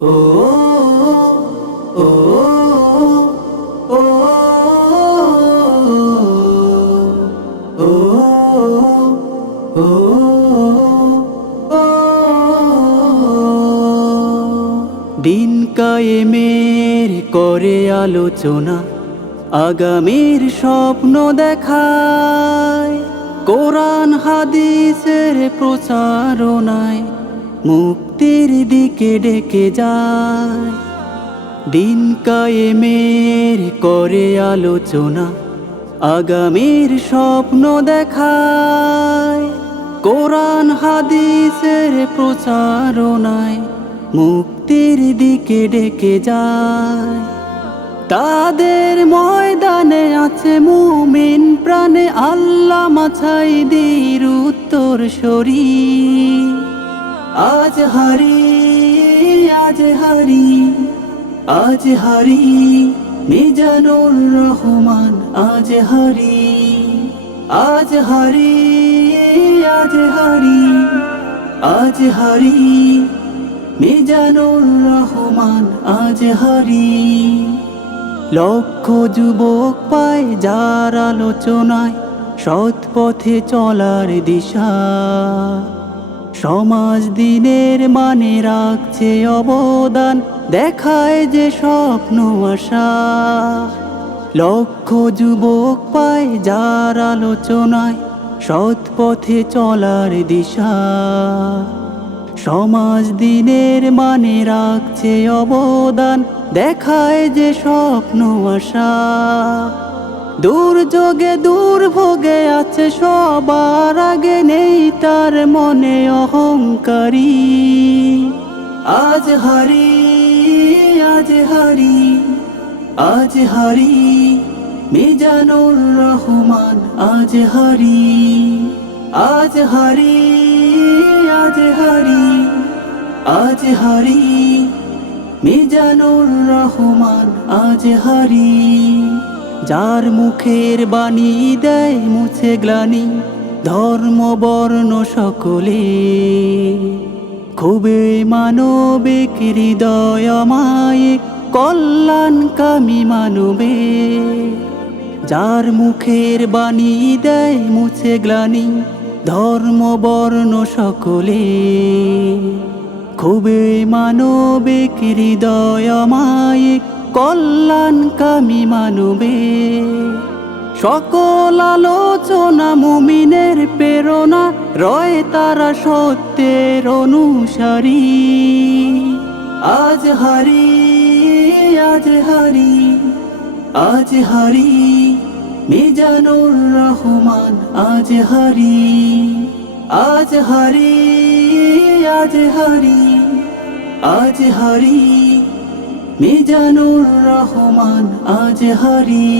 ও ও ও ও ও দিন কায়েমের করে আলোচনা, আগামীর স্বপ্ন দেখায়, কোরআন হাদিসের প্রচারণায় মুক্তির দিকে ডেকে যায়। দিন কায়েমের করে আলোচনা, আগামীর স্বপ্ন দেখায়, কোরআন হাদিসের প্রচারণায় মুক্তির দিকে ডেকে যায়। তাদের ময়দানে আছে মুমিন প্রাণে আল্লাহ মাছাইদির উত্তর সরি। আজ হারি আজ হারি আজ হারি মিজানুর রহমান, আজ হারি আজ হারি আজ হারি আজ হারি মিজানুর রহমান, আজ হারি। লক্ষ যুবক পায় যার আলোচনায় সৎ পথে চলার দিশা, সমাজ দিনের মানে রাখছে অবদান, দেখায় যে স্বপ্ন আশা। লক্ষ যুবক পায় যার আলোচনায় সৎ পথে চলার দিশা, সমাজ দিনের মানে রাখছে অবদান, দেখায় যে স্বপ্ন আশা। দুর্যোগে দুর্ভোগে আছে সবার আগে, নেই তার মনে অহংকারী। আজ হারি আজ হারি আজ হারি মিজানুর রহমান, আজ হারি আজ হারি আজ হারি আজ হারি মিজানুর রহমান, আজ হারি। যার মুখের বাণী দেয় মুছে গ্লানি, ধর্ম বর্ণ সকলে খুবই মানবিক হৃদয় অমায়িক কল্যাণকামী মানবে। যার মুখের বাণী দেয় মুছে গ্লানি, ধর্ম বর্ণ সকলে খুবই মানবিক হৃদয় অমায়িক কল্যাণকামী মানবে। সকল আলোচনা মুমিনের প্রেরণা, রয় তারা সত্যের অনুসারী। আজ হারি আজ হারি আজ হারি মিজানুর রহমান, আজ হারি আজ হারি আজ হারি আজ হারি মিজানুর রহমান, আজ হারি।